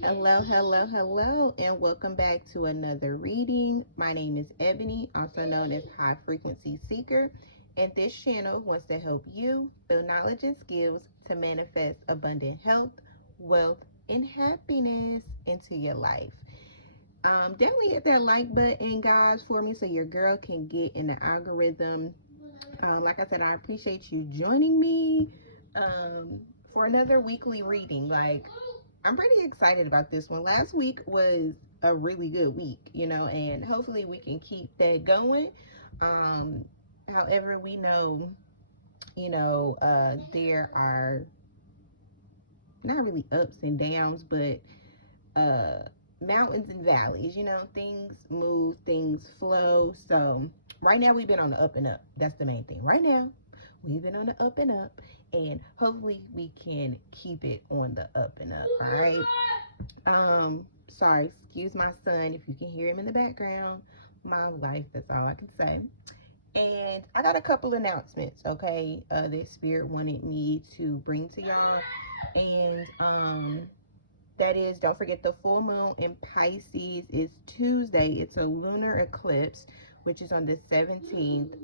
Hello, hello, hello, and welcome back to another reading. My name is Ebony, also known as High Frequency Seeker, and this channel wants to help you build knowledge and skills to manifest abundant health, wealth, and happiness into your life. Definitely hit that like button, guys, for me so your girl can get in the algorithm. Like I said, I appreciate you joining me um, for another weekly reading. I'm pretty excited about this one. Last week was a really good week, and hopefully we can keep that going. Um, However, we know, there are not really ups and downs, but uh, mountains and valleys. Things move, things flow. So right now we've been on the up and up. That's the main thing. Right now we've been on the up and up, and hopefully we can keep it on the up and up. All right. Sorry, excuse my son if you can hear him in the background. My life, that's all I can say. And I got a couple announcements, okay, that Spirit wanted me to bring to y'all. And that is, don't forget the full moon in Pisces is Tuesday. It's a lunar eclipse, which is on the 17th.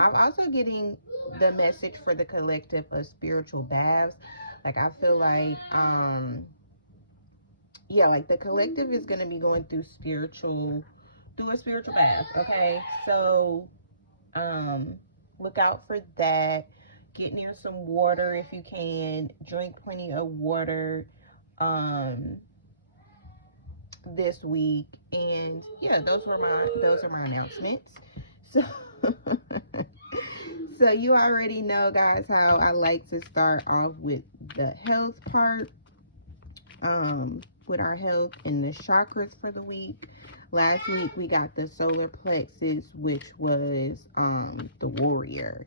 I'm also getting the message for the collective of spiritual baths. Like, I feel like, yeah, like the collective is going to be going through a spiritual bath. Okay. So, um, look out for that. Get near some water if you can. Drink plenty of water. Um, this week. And yeah, those are my announcements. So so you already know, guys, how I like to start off with the health part, with our health and the chakras for the week. Last week we got the solar plexus, which was the warrior.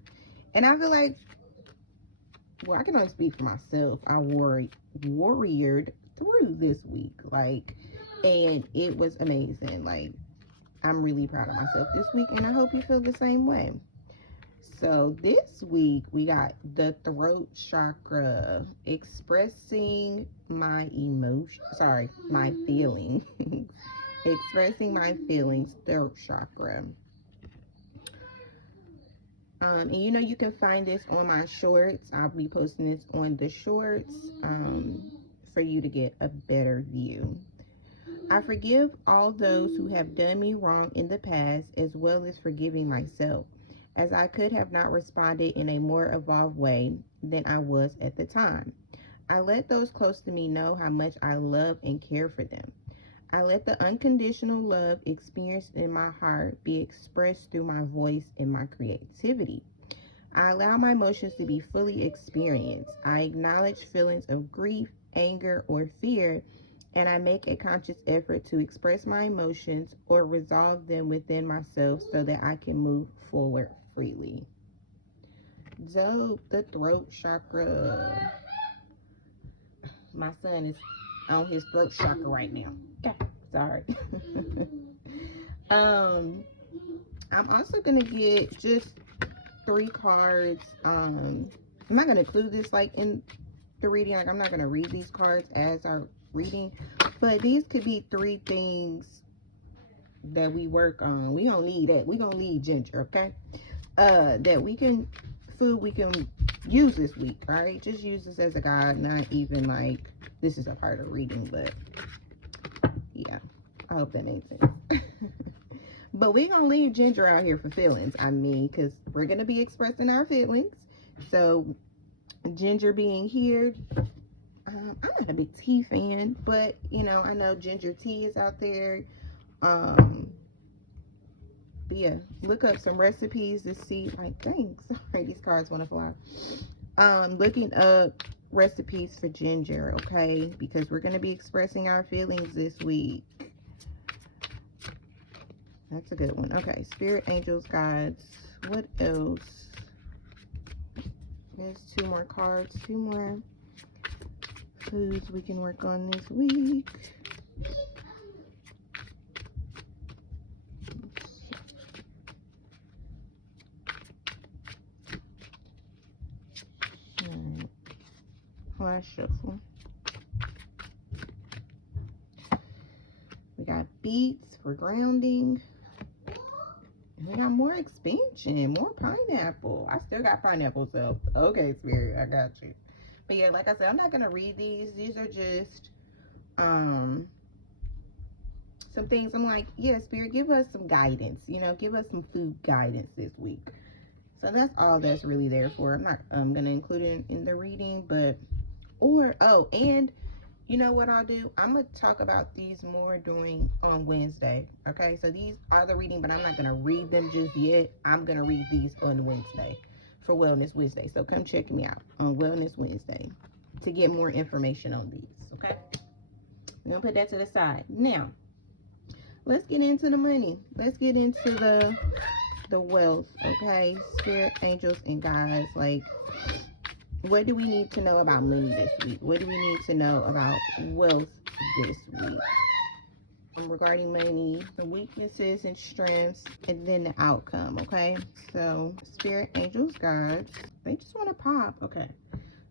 And I feel like, well, I can only speak for myself. I warriored through this week. And it was amazing. I'm really proud of myself this week, and I hope you feel the same way. So this week we got the throat chakra, expressing my my feelings. Expressing my feelings, throat chakra. And you can find this on my shorts. I'll be posting this on the shorts for you to get a better view. I forgive all those who have done me wrong in the past, as well as forgiving myself, as I could have not responded in a more evolved way than I was at the time. I let those close to me know how much I love and care for them. I let the unconditional love experienced in my heart be expressed through my voice and my creativity. I allow my emotions to be fully experienced. I acknowledge feelings of grief, anger, or fear, and I make a conscious effort to express my emotions or resolve them within myself so that I can move forward freely. Dope, the throat chakra. My son is on his throat chakra right now. Okay, sorry. um, I'm also gonna get just 3 cards. I'm not gonna include this in the reading. I'm not gonna read these cards as our reading, but these could be 3 things that we work on. We don't need that. We gonna need ginger, okay? That we can use this week. All right, just use this as a guide. Not even this is a part of reading, but yeah, I hope that makes sense. But we're gonna leave ginger out here for feelings. Because we're gonna be expressing our feelings. So ginger being here, I'm not a big tea fan, but I know ginger tea is out there. But yeah, look up some recipes to see. Dang, sorry, these cards want to fly. Looking up recipes for ginger, okay? Because we're gonna be expressing our feelings this week. That's a good one. Okay, spirit, angels, guides. What else? There's 2 more cards, 2 more foods we can work on this week. Alright. Last shuffle. beets for grounding. We got more expansion, more pineapple. I still got pineapple, so okay, Spirit, I got you. But yeah, like I said, I'm not gonna read these. These are just some things. I'm like, yeah, Spirit, give us some guidance. You know, give us some food guidance this week. So that's all that's really there for. I'm not gonna include it in the reading, but and you know what I'll do? I'm going to talk about these more on Wednesday. Okay, so these are the reading, but I'm not going to read them just yet. I'm going to read these on Wednesday for Wellness Wednesday. So come check me out on Wellness Wednesday to get more information on these. Okay, I'm going to put that to the side. Now, let's get into the money. Let's get into the wealth. Okay, spirit, angels, and guides. Like, what do we need to know about money this week? What do we need to know about wealth this week? Regarding money, the weaknesses and strengths, and then the outcome, okay? So, spirit, angels, guides, they just want to pop. Okay.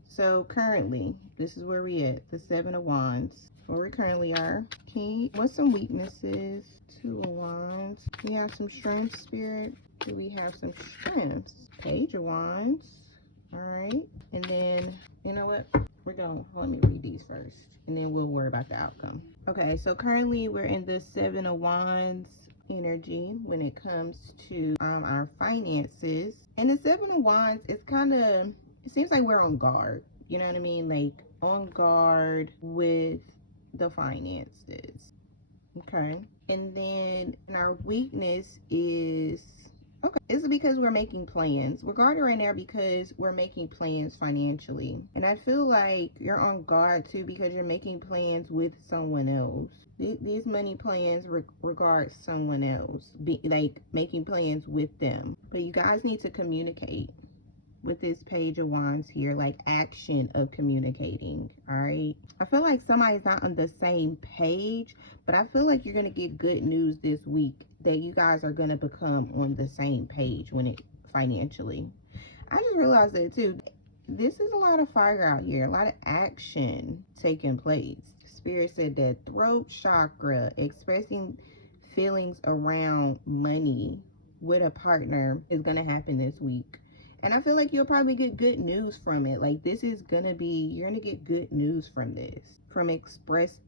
So, currently, this is where we at, the 7 of Wands. Where we currently are. King, what's some weaknesses? 2 of Wands. We have some strengths, spirit. Do we have some strengths? Page of Wands. All right, and then you know what, let me read these first and then we'll worry about the outcome. Okay, so currently we're in the 7 of Wands energy when it comes to our finances. And the 7 of Wands is it seems like we're on guard, you know what I mean, like on guard with the finances. Okay, and then our weakness is, okay, this is because we're making plans. We're guarded right now because we're making plans financially. And I feel like you're on guard too because you're making plans with someone else. These money plans regard someone else, like making plans with them. But you guys need to communicate with this Page of Wands here, like action of communicating. All right, I feel like somebody's not on the same page, but I feel like you're going to get good news this week that you guys are going to become on the same page when it financially. I just realized that too. This is a lot of fire out here, a lot of action taking place. Spirit said that throat chakra, expressing feelings around money with a partner, is going to happen this week. And I feel like you'll probably get good news from it. Like, this is gonna be, you're gonna get good news from this. From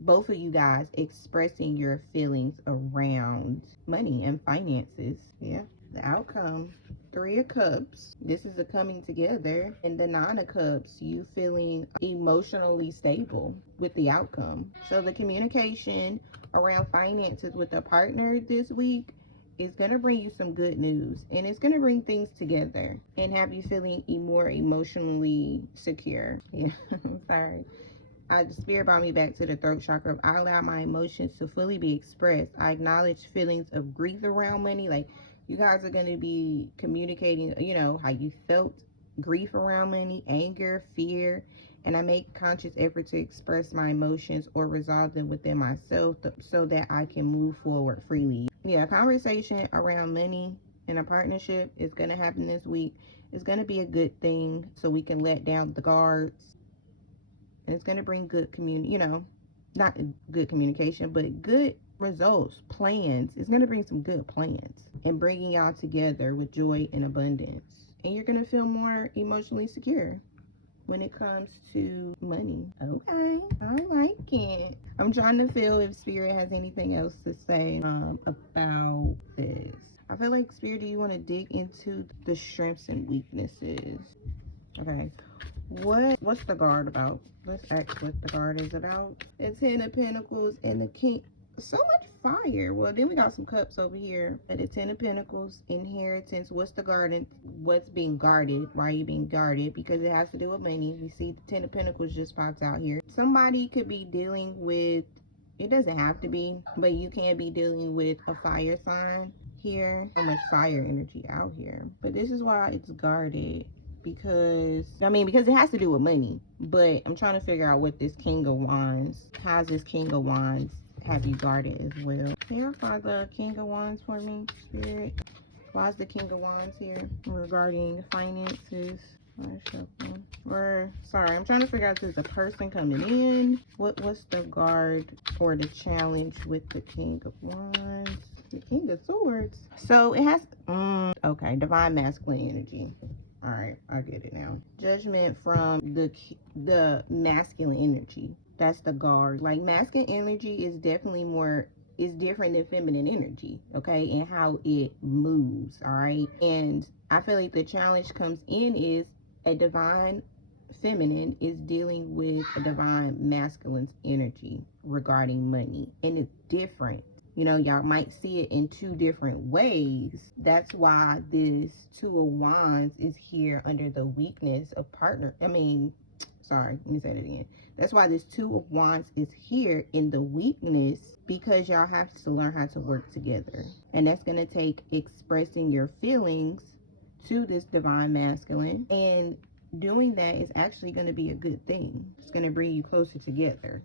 both of you guys expressing your feelings around money and finances. Yeah. The outcome, 3 of Cups. This is a coming together. And the 9 of Cups, you feeling emotionally stable with the outcome. So the communication around finances with a partner this week is going to bring you some good news, and it's going to bring things together and have you feeling more emotionally secure. Yeah, I'm sorry. The spirit brought me back to the throat chakra. I allow my emotions to fully be expressed. I acknowledge feelings of grief around money. Like, you guys are going to be communicating, you know, how you felt grief around money, anger, fear, and I make conscious effort to express my emotions or resolve them within myself so that I can move forward freely. Yeah, conversation around money in a partnership is going to happen this week. It's going to be a good thing so we can let down the guards. And it's going to bring good not good communication, but good results, plans. It's going to bring some good plans and bringing y'all together with joy and abundance. And you're going to feel more emotionally secure when it comes to money. Okay, I like it. I'm trying to feel if Spirit has anything else to say about this. I feel like, Spirit, do you want to dig into the strengths and weaknesses? Okay, what's the guard about? Let's ask what the guard is about. The 10 of Pentacles and the King. So much fire. Well, then we got some cups over here. The 10 of Pentacles, inheritance. What's the guard? What's being guarded? Why are you being guarded? Because it has to do with money. We see the 10 of Pentacles just popped out here. Somebody could be dealing with, it doesn't have to be, but you can be dealing with a fire sign here. So much fire energy out here. But this is why it's guarded. Because it has to do with money. But I'm trying to figure out what this King of Wands, how's this King of Wands have you guarded as well? Clarify the King of Wands for me, Spirit. Why is the King of Wands here regarding finances? Or sorry, I'm trying to figure out if there's a person coming in. What's the guard for the challenge with the King of Wands? The King of Swords. So it has okay, divine masculine energy. All right, I get it now. Judgment from the masculine energy. That's the guard. Like masculine energy is definitely more, is different than feminine energy, okay, and how it moves. All right, and I feel like the challenge comes in is a divine feminine is dealing with a divine masculine's energy regarding money, and it's different. You know, y'all might see it in two different ways. That's why this Two of Wands is here under the weakness of partner. Sorry, let me say it again. That's why this Two of Wands is here in the weakness, because y'all have to learn how to work together. And that's going to take expressing your feelings to this divine masculine. And doing that is actually going to be a good thing. It's going to bring you closer together.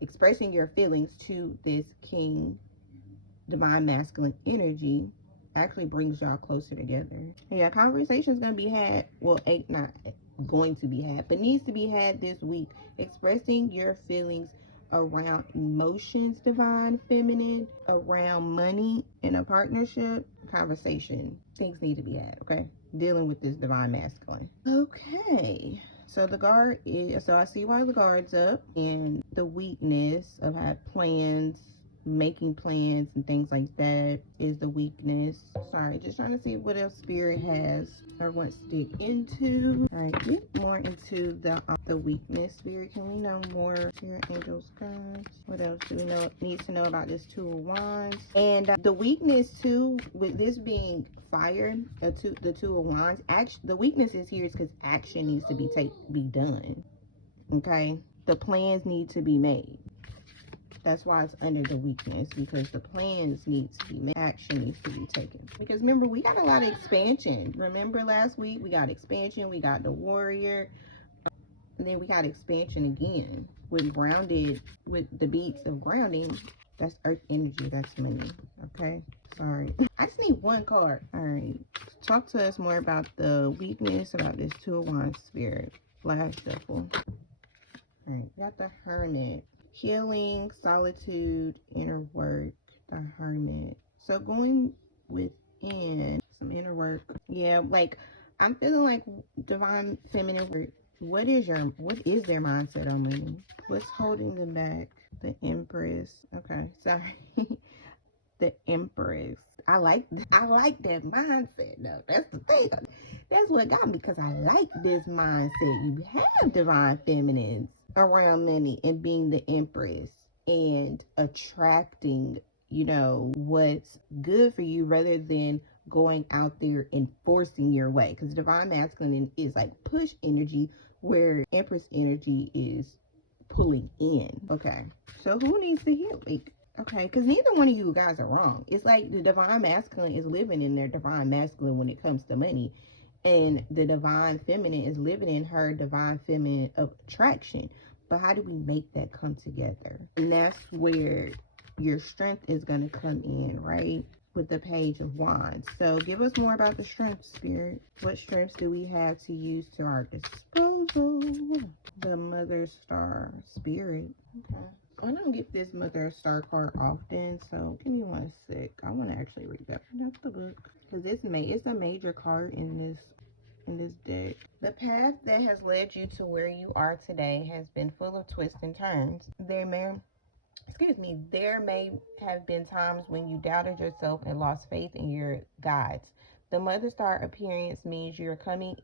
Expressing your feelings to this king divine masculine energy actually brings y'all closer together. Yeah, conversation's going to be had. Well, not going to be had, but needs to be had this week. Expressing your feelings around emotions, divine feminine, around money in a partnership, conversation. Things need to be had, okay? Dealing with this divine masculine. Okay. So the guard is, so I see why the guard's up, and the weakness of have plans, making plans and things like that is the weakness. Sorry, just trying to see what else spirit has or wants to dig into. All right, get more into the weakness. Spirit, can we know more? Spirit, angels, guides. What else do we need to know about this Two of Wands? And the weakness too, with this being fire, the Two of Wands, the weakness is here is because action needs to be done. Okay, the plans need to be made. That's why it's under the weakness, because the plans need to be made. Action needs to be taken. Because remember, we got a lot of expansion. Remember last week, we got expansion. We got the warrior. And then we got expansion again. With grounded, with the beats of grounding. That's earth energy. That's money. Okay? Sorry. I just need one card. All right. Talk to us more about the weakness, about this Two of Wands spirit. Flash shuffle. All right. Got the Hermit. Healing, solitude, inner work, the Hermit. So going within, some inner work. Yeah, like I'm feeling like divine feminine work. What is their mindset on money? What's holding them back? The Empress. Okay, sorry. The Empress. I like that mindset though. That's the thing. That's what got me, because I like this mindset. You have divine feminines around money and being the Empress and attracting, you know, what's good for you rather than going out there and forcing your way. Because divine masculine is like push energy, where Empress energy is pulling in. Okay, so who needs to heal? Okay, because neither one of you guys are wrong. It's like the divine masculine is living in their divine masculine when it comes to money, and the divine feminine is living in her divine feminine of attraction. But how do we make that come together? And that's where your strength is going to come in, right? With the Page of Wands. So give us more about the strength, Spirit. What strengths do we have to use to our disposal? The Mother Star Spirit. Okay. I don't get this Mother Star card often, so give me one sec. I want to actually read that one out the book, because it's a major card in this deck. The path that has led you to where you are today has been full of twists and turns. There may have been times when you doubted yourself and lost faith in your guides. The Mother Star appearance means you're coming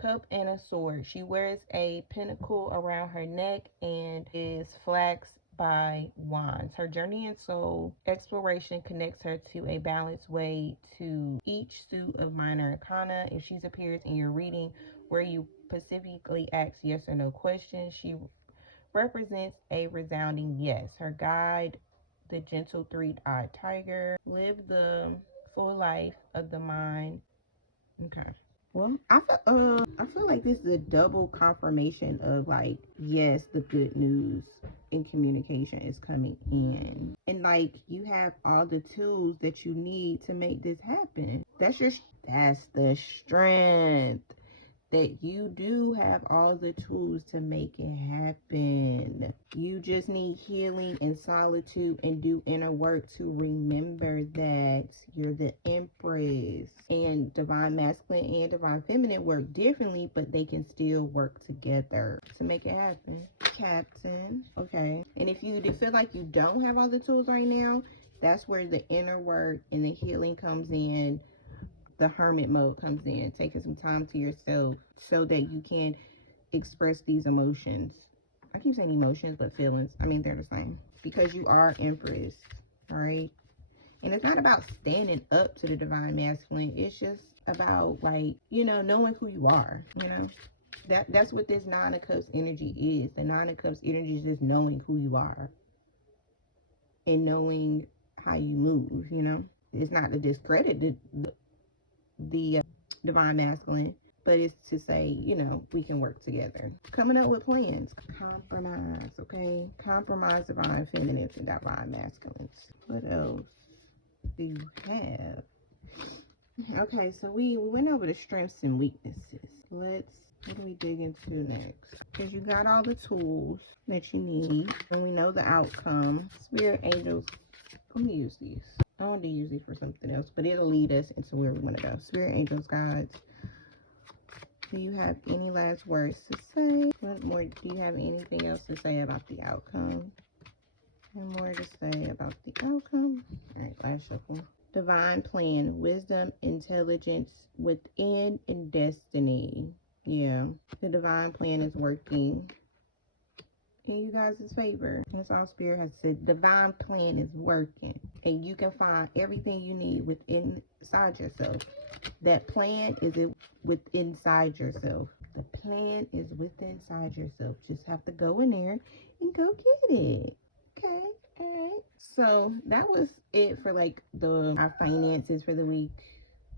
cup and a sword. She wears a pentacle around her neck and is flanked by wands. Her journey in soul exploration connects her to a balanced way to each suit of minor arcana. If she appears in your reading where you specifically ask yes or no questions, she represents a resounding yes. Her guide, the gentle three-eyed tiger, live the full life of the mind. Okay. Well, I feel like this is a double confirmation of, like, yes, the good news in communication is coming in, and like you have all the tools that you need to make this happen. That's the strength. that you do have all the tools to make it happen. You just need healing and solitude and do inner work to remember that you're the Empress. And divine masculine and divine feminine work differently, but they can still work together to make it happen. Captain. Okay. And if you feel like you don't have all the tools right now, that's where the inner work and the healing comes in. The hermit mode comes in, taking some time to yourself so that you can express these emotions. I keep saying emotions, but feelings. I mean, they're the same. Because you are Empress, all right? And it's not about standing up to the divine masculine. It's just about, like, you know, knowing who you are, you know? That's what this Nine of Cups energy is. The Nine of Cups energy is just knowing who you are and knowing how you move, you know? It's not to discredit the divine masculine, but it's to say, you know, we can work together. Coming up with plans. Compromise, okay? Compromise divine feminines and divine masculines. What else do you have? Okay, so we went over the strengths and weaknesses. What do we dig into next? Because you got all the tools that you need, and we know the outcome. Spirit angels, let me use these. I want to use these for something else, but it'll lead us into where we want to go. Spirit angels, guides, do you have any last words to say? What more? Do you have anything else to say about the outcome? And more to say about the outcome? All right, last shuffle. Divine plan, wisdom, intelligence within, and destiny. Yeah, the divine plan is working in you guys' favor. That's all Spirit has said. Divine plan is working, and you can find everything you need within inside yourself. That plan is within inside yourself. The plan is within inside yourself. Just have to go in there and go get it. Okay, all right. So that was it for like our finances for the week.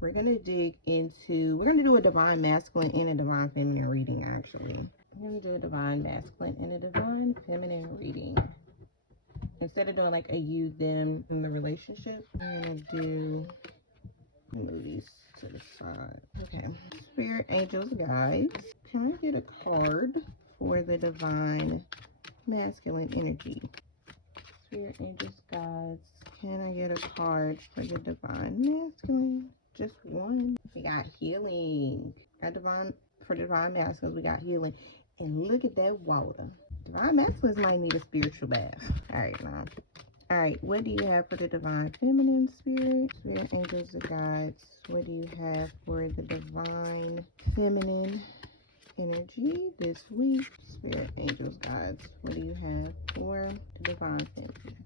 We're gonna dig into. We're gonna do a divine masculine and a divine feminine reading. Actually, I'm gonna do a divine masculine and a divine feminine reading. Instead of doing like a you them in the relationship, I'm gonna do. Move these to the side. Okay. Spirit angels, guides. Can I get a card for the divine masculine energy? Spirit angels, guides. Can I get a card for the divine masculine? Just one. We got healing. For divine masculines, we got healing. And look at that water. Divine masculines might need a spiritual bath. All right, now. All right, what do you have for the divine feminine spirit? Spirit angels and guides. What do you have for the divine feminine energy this week? Spirit angels, guides. What do you have for the divine feminine?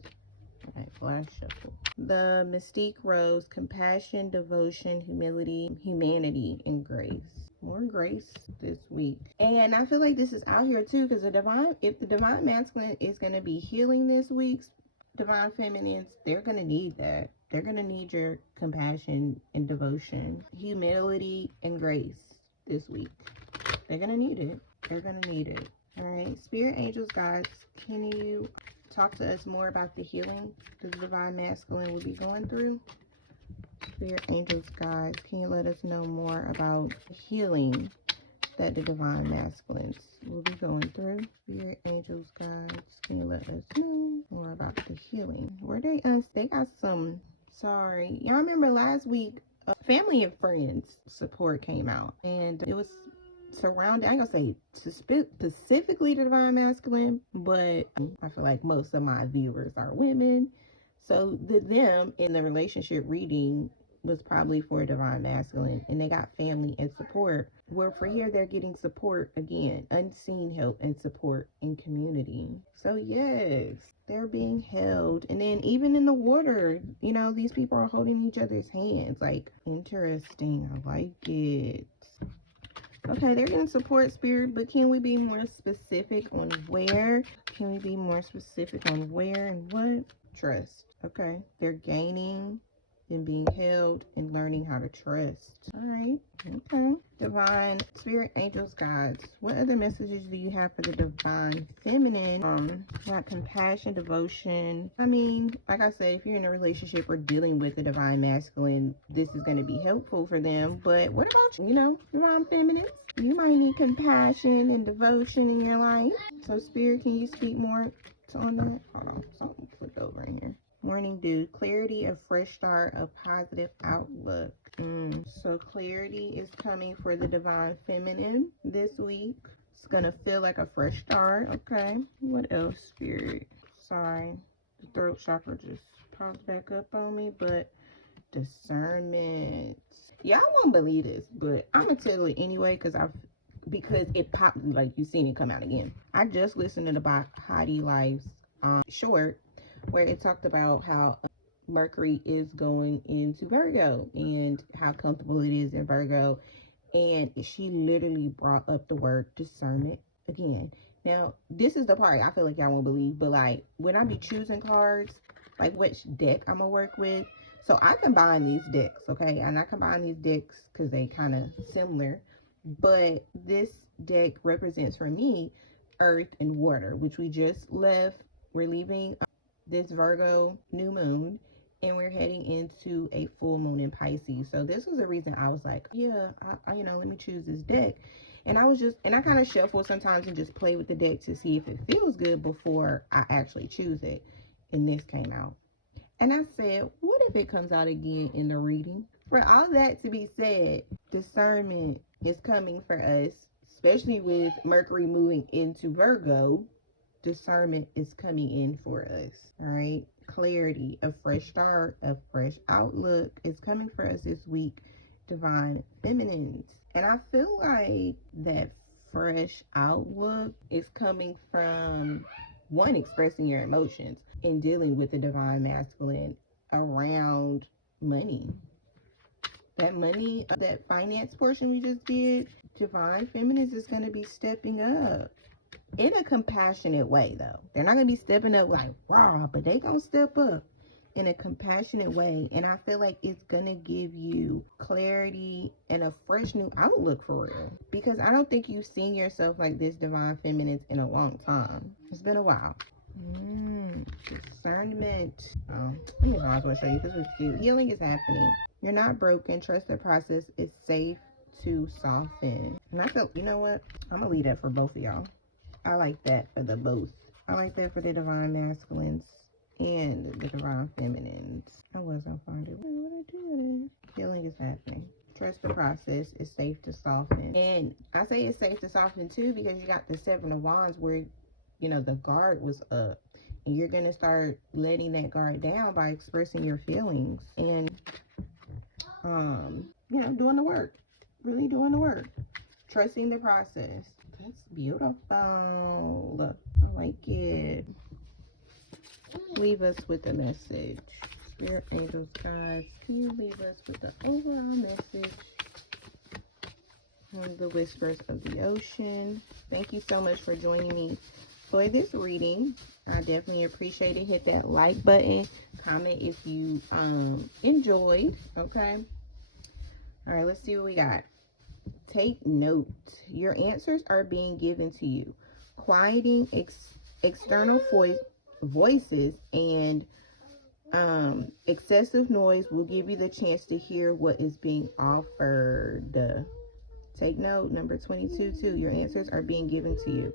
All right, last shuffle. The Mystique Rose, compassion, devotion, humility, humanity, and grace. More grace this week. And I feel like this is out here too, because if the divine masculine is going to be healing this week, divine feminines, they're going to need that. They're going to need your compassion and devotion, humility and grace this week. They're going to need it. They're going to need it. All right. Spirit angels, guides, can you talk to us more about the healing the divine masculine will be going through? Spirit angels, guides, can you let us know more about the healing that the divine masculines will be going through? Spirit angels, guides, can you let us know more about the healing? They got some, sorry, y'all remember last week, family and friends support came out, and it was surrounded, I ain't gonna say specifically the divine masculine, but I feel like most of my viewers are women, so them in the relationship reading was probably for divine masculine, and they got family and support, where for here they're getting support again, unseen help and support in community. So yes, they're being held. And then even in the water, you know, these people are holding each other's hands. Like, interesting. I like it. Okay, they're getting support, Spirit, but can we be more specific on where? Can we be more specific on where and what? Trust. Okay, they're gaining and being held and learning how to trust. All right. Okay. Divine spirit, angels, guides. What other messages do you have for the divine feminine? Got compassion, devotion. I mean, like I said, if you're in a relationship or dealing with the divine masculine, this is going to be helpful for them. But what about, divine feminines? You might need compassion and devotion in your life. So spirit, can you speak more on that? Hold on, something flipped over in here. Morning dew, clarity, a fresh start, a positive outlook. So clarity is coming for the divine feminine this week. It's gonna feel like a fresh start. Okay, what else, spirit? Sorry, the throat chakra just popped back up on me. But discernment, y'all won't believe this, but I'm gonna tell it anyway because it popped, like you seen it come out again. I just listened to the Heidi Life's short, where it talked about how Mercury is going into Virgo and how comfortable it is in Virgo, and she literally brought up the word discernment again. Now, this is the part I feel like y'all won't believe, but like when I be choosing cards, like which deck I'm gonna work with, so I combine these decks, okay? And I combine these decks because they kind of similar, but this deck represents for me earth and water, which we just left. We're leaving this Virgo new moon, and we're heading into a full moon in Pisces. So this was the reason I was like, yeah, I let me choose this deck. And I kind of shuffle sometimes and just play with the deck to see if it feels good before I actually choose it. And this came out. And I said, what if it comes out again in the reading? For all that to be said, discernment is coming for us, especially with Mercury moving into Virgo. Discernment is coming in for us. All right. Clarity, a fresh start, a fresh outlook is coming for us this week, divine feminines. And I feel like that fresh outlook is coming from one, expressing your emotions and dealing with the divine masculine around money. That money, that finance portion we just did, divine feminines is going to be stepping up in a compassionate way, though. They're not going to be stepping up like raw, but they going to step up in a compassionate way. And I feel like it's going to give you clarity and a fresh new outlook for real. Because I don't think you've seen yourself like this, divine feminines, in a long time. It's been a while. Discernment. Oh, let me pause to show you. This was cute. Healing is happening. You're not broken. Trust the process. It's safe to soften. And I feel, you know what? I'm going to leave that for both of y'all. I like that for the both. I like that for the divine masculines and the divine feminines. I wasn't finding what I did. Healing is happening. Trust the process. It's safe to soften. And I say it's safe to soften too because you got the Seven of Wands where, the guard was up. And you're going to start letting that guard down by expressing your feelings and, doing the work. Really doing the work. Trusting the process. That's beautiful. Look, I like it. Leave us with a message. Spirit, angels, guides, can you leave us with the overall message on the whispers of the ocean? Thank you so much for joining me for this reading. I definitely appreciate it. Hit that like button. Comment if you enjoyed. Okay. All right, let's see what we got. Take note. Your answers are being given to you. Quieting external voices and excessive noise will give you the chance to hear what is being offered. Take note. Number 22 too. Your answers are being given to you.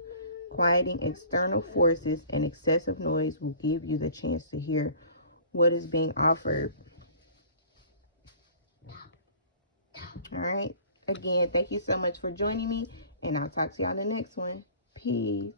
Quieting external forces and excessive noise will give you the chance to hear what is being offered. All right. Again, thank you so much for joining me, and I'll talk to y'all in the next one. Peace.